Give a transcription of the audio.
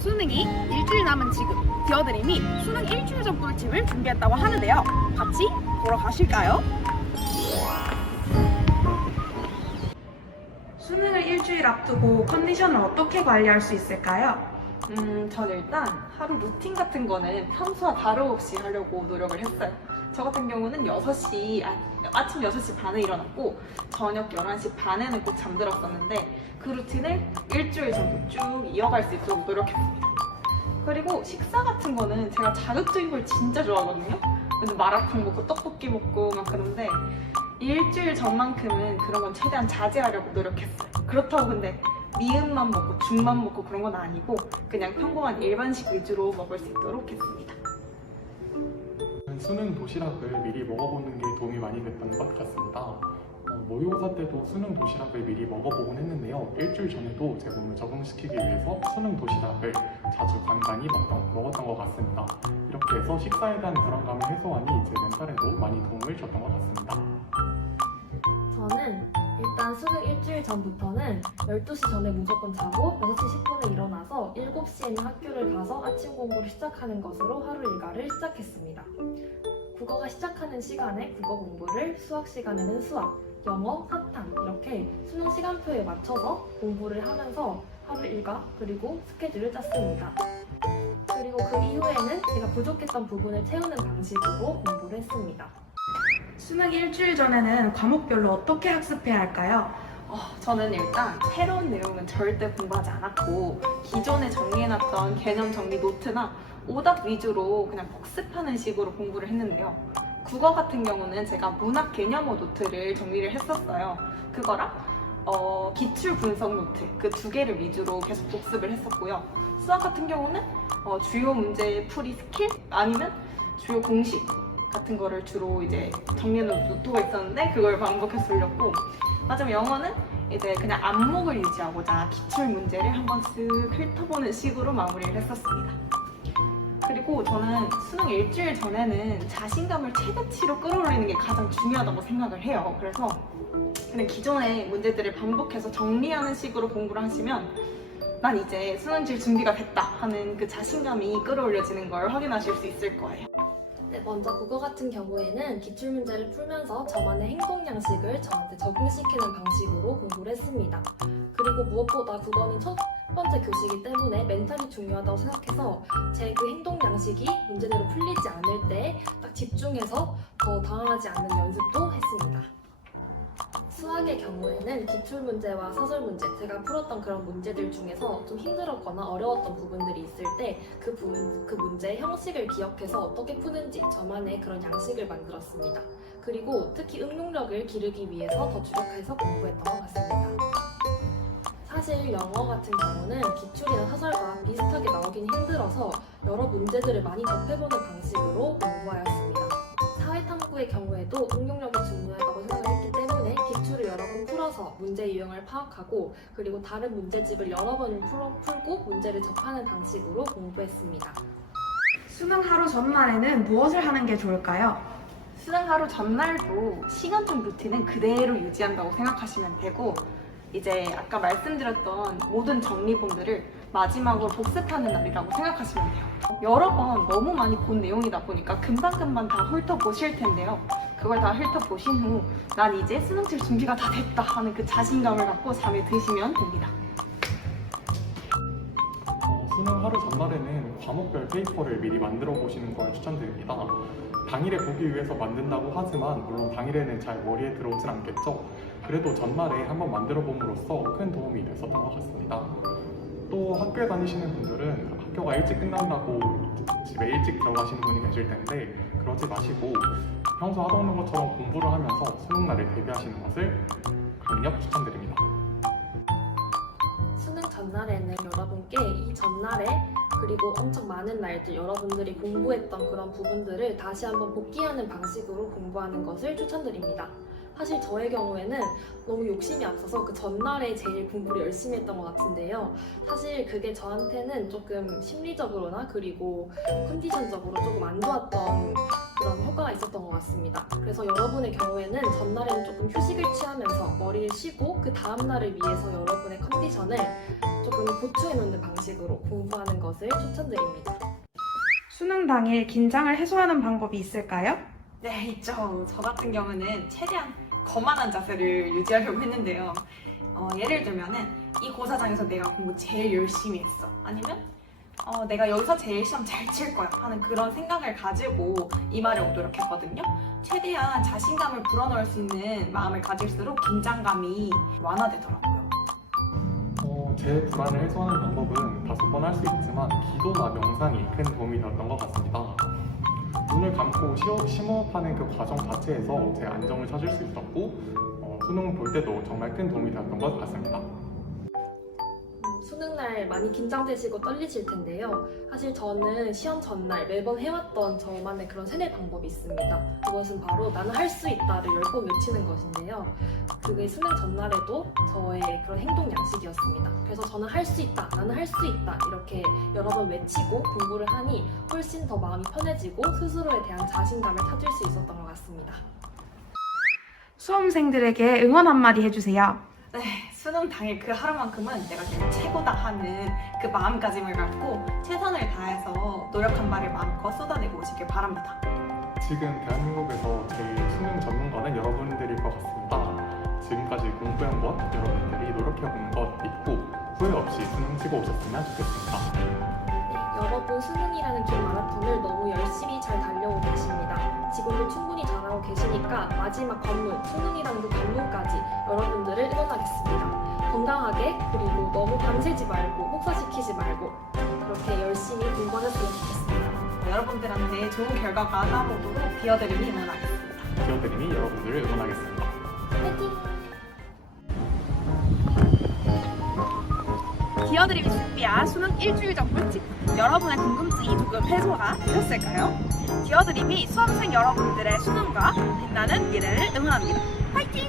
수능이 일주일 남은 지금 디어드림이 수능 일주일 전 꿀팁을 준비했다고 하는데요. 같이 보러 가실까요? 수능을 일주일 앞두고 컨디션을 어떻게 관리할 수 있을까요? 전 일단 하루 루틴 같은 거는 평소와 다름없이 하려고 노력을 했어요. 저 같은 경우는 아침 6시 반에 일어났고 저녁 11시 반에는 꼭 잠들었었는데 그 루틴을 일주일 정도 쭉 이어갈 수 있도록 노력했습니다. 그리고 식사 같은 거는 제가 자극적인 걸 진짜 좋아하거든요. 그래서 마라탕 먹고 떡볶이 먹고 막 그런데 일주일 전만큼은 그런 건 최대한 자제하려고 노력했어요. 그렇다고 근데 미음만 먹고 죽만 먹고 그런 건 아니고 그냥 평범한 일반식 위주로 먹을 수 있도록 했습니다. 수능 도시락을 미리 먹어보는 게 도움이 많이 됐던 것 같습니다. 모의고사 때도 수능 도시락을 미리 먹어보곤 했는데요. 일주일 전에도 제 몸을 적응시키기 위해서 수능 도시락을 자주 간간히 먹었던 것 같습니다. 이렇게 해서 식사에 대한 불안감을 해소하니 제 멘탈에도 많이 도움을 줬던 것 같습니다. 저는 일단 수능 일주일 전부터는 12시 전에 무조건 자고 6시 10분에 일어나서 7시에는 학교를 가서 아침 공부를 시작하는 것으로 하루 일과를 시작했습니다. 국어가 시작하는 시간에 국어 공부를, 수학 시간에는 수학, 영어, 사탐 이렇게 수능 시간표에 맞춰서 공부를 하면서 하루 일과 그리고 스케줄을 짰습니다. 그리고 그 이후에는 제가 부족했던 부분을 채우는 방식으로 공부를 했습니다. 수능 일주일 전에는 과목별로 어떻게 학습해야 할까요? 저는 일단 새로운 내용은 절대 공부하지 않았고 기존에 정리해놨던 개념 정리 노트나 오답 위주로 그냥 복습하는 식으로 공부를 했는데요. 국어 같은 경우는 제가 문학 개념어 노트를 정리를 했었어요. 그거랑 기출 분석 노트 그 두 개를 위주로 계속 복습을 했었고요. 수학 같은 경우는 주요 문제 풀이 스킬 아니면 주요 공식 같은 거를 주로 이제 정리해놓은 노트가 있었는데 그걸 반복해서 돌렸고 마지막 영어는 이제 그냥 안목을 유지하고자 기출 문제를 한번 쓱 훑어보는 식으로 마무리를 했었습니다. 그리고 저는 수능 일주일 전에는 자신감을 최대치로 끌어올리는 게 가장 중요하다고 생각을 해요. 그래서 그냥 기존의 문제들을 반복해서 정리하는 식으로 공부를 하시면 난 이제 수능질 준비가 됐다 하는 그 자신감이 끌어올려지는 걸 확인하실 수 있을 거예요. 네, 먼저 국어 같은 경우에는 기출문제를 풀면서 저만의 행동 양식을 저한테 적응시키는 방식으로 공부를 했습니다. 그리고 무엇보다 국어는 첫 번째 교시이기 때문에 멘탈이 중요하다고 생각해서 제 그 행동 양식이 문제대로 풀리지 않을 때 딱 집중해서 더 당황하지 않는 연습도 했습니다. 수학의 경우에는 기출문제와 서술문제, 제가 풀었던 그런 문제들 중에서 좀 힘들었거나 어려웠던 부분들이 있을 때 그 문제의 형식을 기억해서 어떻게 푸는지 저만의 그런 양식을 만들었습니다. 그리고 특히 응용력을 기르기 위해서 더 주력해서 공부했던 것 같습니다. 사실 영어 같은 경우는 기출이나 사설과 비슷하게 나오긴 힘들어서 여러 문제들을 많이 접해보는 방식으로 공부하였습니다. 사회탐구의 경우에도 응용력이 중요하다고 생각을 했기 때문에 기출을 여러 번 풀어서 문제 유형을 파악하고 그리고 다른 문제집을 여러 번 풀고 문제를 접하는 방식으로 공부했습니다. 수능 하루 전날에는 무엇을 하는 게 좋을까요? 수능 하루 전날도 시간적 루틴은 그대로 유지한다고 생각하시면 되고 이제 아까 말씀드렸던 모든 정리본들을 마지막으로 복습하는 날이라고 생각하시면 돼요. 여러 번 너무 많이 본 내용이다 보니까 금방금방 다 훑어보실 텐데요. 그걸 다 훑어보신 후 난 이제 수능칠 준비가 다 됐다 하는 그 자신감을 갖고 잠에 드시면 됩니다. 수능 하루 전날에는 과목별 페이퍼를 미리 만들어 보시는 걸 추천드립니다. 당일에 보기 위해서 만든다고 하지만 물론 당일에는 잘 머리에 들어오진 않겠죠. 그래도 전날에 한번 만들어 봄으로써 큰 도움이 됐었던 것 같습니다. 또 학교에 다니시는 분들은 학교가 일찍 끝난다고 집에 일찍 들어가시는 분이 계실 텐데 그러지 마시고 평소 하던 것처럼 공부를 하면서 수능날에 대비하시는 것을 강력 추천드립니다. 수능 전날에는 여러분께 이 전날에 그리고 엄청 많은 날들 여러분들이 공부했던 그런 부분들을 다시 한번 복기하는 방식으로 공부하는 것을 추천드립니다. 사실 저의 경우에는 너무 욕심이 앞서서 그 전날에 제일 공부를 열심히 했던 것 같은데요. 사실 그게 저한테는 조금 심리적으로나 그리고 컨디션적으로 조금 안 좋았던 그런 효과가 있었던 것 같습니다. 그래서 여러분의 경우에는 전날에는 조금 휴식을 취하면서 머리를 쉬고 그 다음날을 위해서 여러분의 컨디션을 조금 보충해 놓는 방식으로 공부하는 것을 추천드립니다. 수능 당일 긴장을 해소하는 방법이 있을까요? 네, 있죠. 저 같은 경우는 최대한 거만한 자세를 유지하려고 했는데요. 예를 들면은 이 고사장에서 내가 공부 제일 열심히 했어. 아니면 내가 여기서 제일 시험 잘 칠 거야 하는 그런 생각을 가지고 임하려고 노력했거든요. 최대한 자신감을 불어넣을 수 있는 마음을 가질수록 긴장감이 완화되더라고요. 제 불안을 해소하는 방법은 다소 뻔할 수 있지만 기도나 명상이 큰 도움이 되었던 것 같습니다. 눈을 감고 심호흡하는 그 과정 자체에서 제 안정을 찾을 수 있었고 수능 볼 때도 정말 큰 도움이 되었던 것 같습니다. 수능날 많이 긴장되시고 떨리실 텐데요. 사실 저는 시험 전날 매번 해왔던 저만의 그런 세뇌 방법이 있습니다. 그것은 바로 나는 할 수 있다를 10번 외치는 것인데요. 그게 수능 전날에도 저의 그런 행동 양식이었습니다. 그래서 저는 할 수 있다, 나는 할 수 있다 이렇게 여러 번 외치고 공부를 하니 훨씬 더 마음이 편해지고 스스로에 대한 자신감을 찾을 수 있었던 것 같습니다. 수험생들에게 응원 한마디 해주세요. 네, 수능 당일 그 하루만큼은 내가 진짜 최고다 하는 그 마음가짐을 갖고 최선을 다해서 노력한 바를 마음껏 쏟아내고 오시길 바랍니다. 지금 대한민국에서 제일 수능 전문가는 여러분들일 것 같습니다. 지금까지 공부해온 것, 여러분들이 노력해온 것 믿고 후회 없이 수능 치고 오셨으면 좋겠습니다. 네, 여러분 수능이라는 긴 마라톤을 너무 열심히 잘 달려오고 계십니다. 지금도 충분히 잘하고 계시니까 마지막 관문, 수능이라는 그 관문까지 여러분들을 응원하겠습니다. 건강하게 그리고 너무 밤새지 말고 혹사시키지 말고 그렇게 열심히 공부하셨으면 좋겠습니다. 여러분들한테 좋은 결과가 따오도록 디어드림이 응원하겠습니다. 디어드림이 여러분들을 응원하겠습니다. 화이팅! 디어드림이 준비한 수능 일주일 전 꿀팁. 여러분의 궁금증이 조금 해소가 되셨을까요? 디어드림이 수험생 여러분들의 수능과 빛나는 미래를 응원합니다. 화이팅!